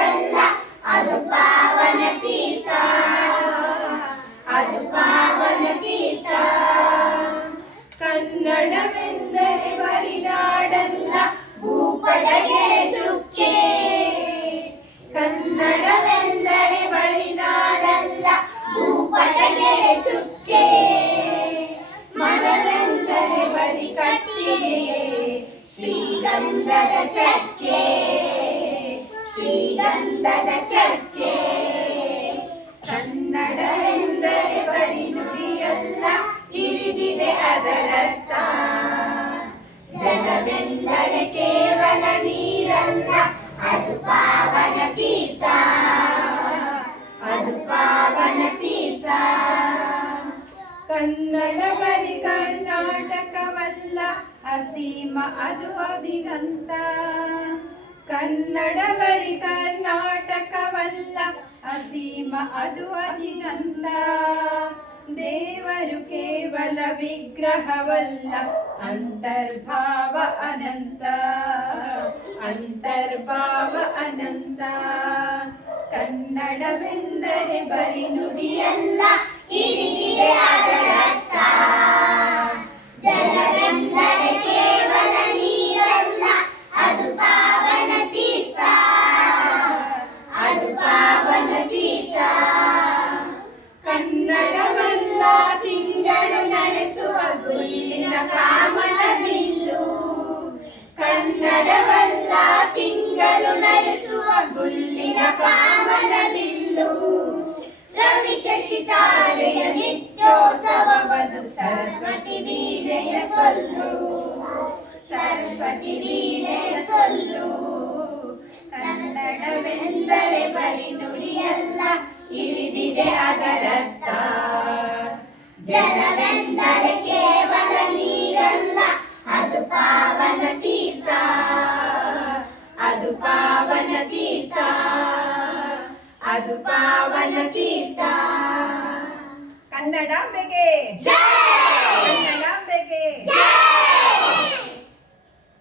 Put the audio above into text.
ನುಡಿಯಲ್ಲ ಅದು ಪಾವನ ತೀರ್ಥ, ಅದು ಪಾವನ ತೀರ್ಥ. ಕನ್ನಡವೆಂದರೆ ಬರಿನಾಡಲ್ಲ ಭೂಪಟಗೆ ಚುಕ್ಕೆ, ಕನ್ನಡವೆಂದರೆ ಬರಿನಾಡಲ್ಲ ಭೂಪಟಗೆ ಚುಕ್ಕೆ. ಮನವೆಂದರೆ ಬರಿ ಕಟ್ಟಿಗೆ ಶ್ರೀಗಂಧದ ಚಕ್ಕೆ, ಶ್ರೀಗಂಧದ ಚಕ್ಕೆ. ಕನ್ನಡವೆಂದರೆ ಬರಿ ನುಡಿಯಲ್ಲ ಇರಿದಿದೆ ಅದರರ್ಥ, ಜನವೆಂದರೆ ಕೇವಲ ನೀರಲ್ಲ ಅದು ಪಾವನ ತೀರ್ಥ, ಅದು ಪಾವನ ತೀರ್ಥ. ಕನ್ನಡ ಬರಿ ಕರ್ನಾಟಕವಲ್ಲ ಅಸೀಮ ಅದು ಅಧಿಗಂತ, ಕನ್ನಡ ಬರಿ ಕರ್ನಾಟಕವಲ್ಲ ಅಸೀಮ ಅದು ಅಧಿಗಂತ. ದೇವರು ಕೇವಲ ವಿಗ್ರಹವಲ್ಲ ಅಂತರ್ಭಾವ ಅನಂತ, ಅಂತರ್ಭಾವ ಅನಂತ. ಕನ್ನಡವೆಂದರೆ ಬರಿ ನುಡಿಯಲ್ಲ ಹಿಡಿದಿದೆ ಅದರರ್ಥ, ಜನವೆಂದರೆ ಕೇವಲ ನೀರಲ್ಲ ಅದು ಪಾವನ ತೀರ್ಥ, ಅದು ಪಾವನ ತೀರ್ಥ. ಕನ್ನಡವಲ್ಲ ತಿಂಗಳು ನಡೆಸುವ ಗುಲ್ಲಿನ ಕಾಮನ ಬಿಲ್ಲು, ಕನ್ನಡವಲ್ಲ ತಿಂಗಳು ನಡೆಸುವ ಗುಲ್ಲಿನ ಕಾಮನ ಬಿಲ್ಲು. ರವಿ ಶಶಿ ತಾರೆಯ ನಿತ್ಯೋತ್ಸವವದು ಸರಸ್ವತಿ ವೀಣೆಯ ಸೊಲ್ಲು, ಸರಸ್ವತಿ ವೀಣೆಯ ಸೊಲ್ಲು. ಕನ್ನಡವೆಂದರೆ ಬರಿ ನುಡಿಯಲ್ಲ ಇರಿದಿದೆ ಅದರರ್ಥ, ಜನವೆಂದರೆ ಕೇವಲ ನೀರಲ್ಲ ಅದು ಪಾವನ ತೀರ್ಥ, ಅದು ಪಾವನ ತೀರ್ಥ, ಅದು ಪಾವನ ತೀರ್ಥ. ಕನ್ನಡಾಂಬೆಗೆ ಜೈ.